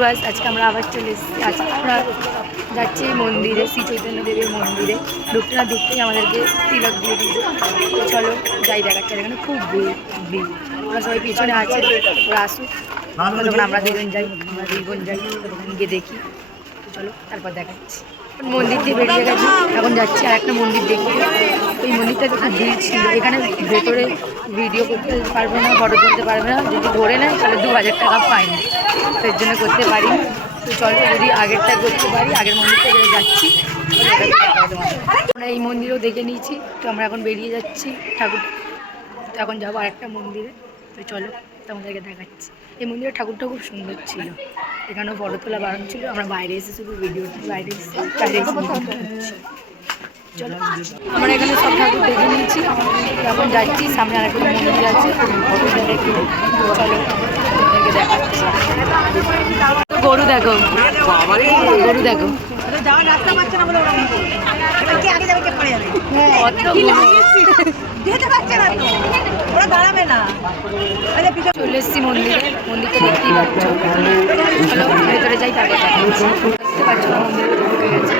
Viewers, আজকে আমরা আবার চলে এসেছি। আজকে আমরা যাচ্ছি মন্দিরে, শ্রী চৈতন্য দেবের মন্দিরে। ঢুকতে না ঢুকতেই আমাদেরকে তিলক দিয়ে দিয়েছে। তো চলো যাই, দেখাচ্ছে এখানে খুব ভিড়। আমরা সবাই পিছনে আছে, ওরা আসুক, তখন আমরা দুজন যাই, আমরা দুই বোন যাই, গিয়ে দেখি। তো চলো তারপর দেখাচ্ছি। মন্দির দিয়ে বেরিয়ে গেছি, এখন যাচ্ছি আর একটা মন্দির দেখতে। ওই মন্দিরটাতে খুব ভিড় ছিল। এখানে ভেতরে ভিডিও করতে পারবে না, ফটো তুলতে পারবে না। যদি ধরে নেয় তাহলে 2000 টাকা ফাইন। তো এর জন্য করতে পারি। তো চলো, যদি আগেরটা করতে পারি, আগের মন্দিরটা যাচ্ছি। আমরা এই মন্দিরও দেখে নিয়েছি। তো আমরা এখন বেরিয়ে যাচ্ছি ঠাকুর। তো এখন যাবো আরেকটা মন্দিরে। তো চলো তোমাদেরকে দেখাচ্ছি। এই মন্দিরের ঠাকুরটা খুব সুন্দর ছিল। এখানেও ফটো তোলা বারণ ছিল। আমরা বাইরে এসে শুধু ভিডিওটা বাইরে এসে চলো, আমরা এখানে সব ঠাকুর দেখে নিয়েছি। এখন যাচ্ছি, সামনে আরেকটা মন্দির আছে, দেখি। চলো আপনাদেরকে দেখাচ্ছি। গরু দেখো, গরু দেখো, চলে এসছি মন্দিরে। মন্দিরটা দেখতেই পাচ্ছ। চলো ভেতরে যাই, তারপর দেখাচ্ছি। বুঝতে পারছো না, মন্দিরে ঢুকে গেছে,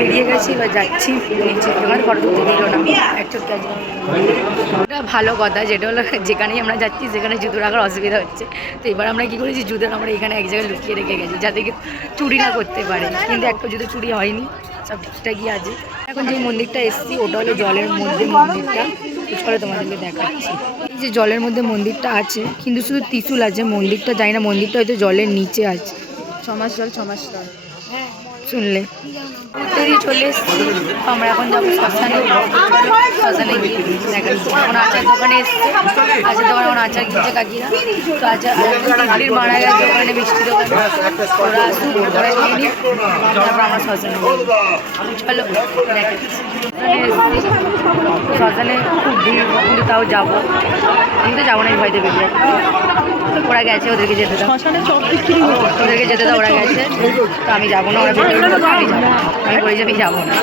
বেরিয়ে গেছি। এবার যাচ্ছি নিচে। ওখানে ফটো তুলতে দিল না, একটা ভালো কথা। যেটা হলো, যেখানেই আমরা যাচ্ছি সেখানে জুতো রাখার অসুবিধা হচ্ছে। তো এবার আমরা কী করেছি, জুতো আমরা এখানে এক জায়গায় লুকিয়ে রেখে গেছি, যাতে কি চুরি না করতে পারে। কিন্তু একটা জুতো চুরি হয়নি, সব ঠিকঠাকই আছে। এখন যে মন্দিরটা এসছি, ওটা হলো জলের মধ্যে মন্দিরটা। চলো তোমাদেরকে দেখাচ্ছি। এই যে জলের মধ্যে মন্দিরটা আছে, কিন্তু শুধু ত্রিশূল আছে। মন্দিরটা যাই না, মন্দিরটা হয়তো জলের নিচে আছে। 6 মাস জল 6 মাস জল শুনলে ঘুরতেই চলে এসছি। আমরা এখন যাবো শ্মশানে। শ্মশানে গিয়ে দেখাচ্ছি। এখন আচার দোকানে এসছে, আচার দোকানে এখন আচার কিনছে কাকিরা। তো আচার দিদির মারা গেছে ওখানে, মিষ্টি দোকানে। ওরা আসুক, ওরা নিয়ে নিই, তারপর আমরা শ্মশানে যাবো। চলো দেখাচ্ছি। শ্মশানে খুব ভিড়, কিন্তু তাও যাবো। আমি তো যাবো না, ভয়তে বেরিয়ে যাচ্ছি। ওরা গেছে, ওদেরকে যেতে দাও, ওদেরকে যেতে দাও, ওরা গেছে। তো আমি যাবো না, ওরা আমি যাবো, আমি বলে যাবি যাবো না।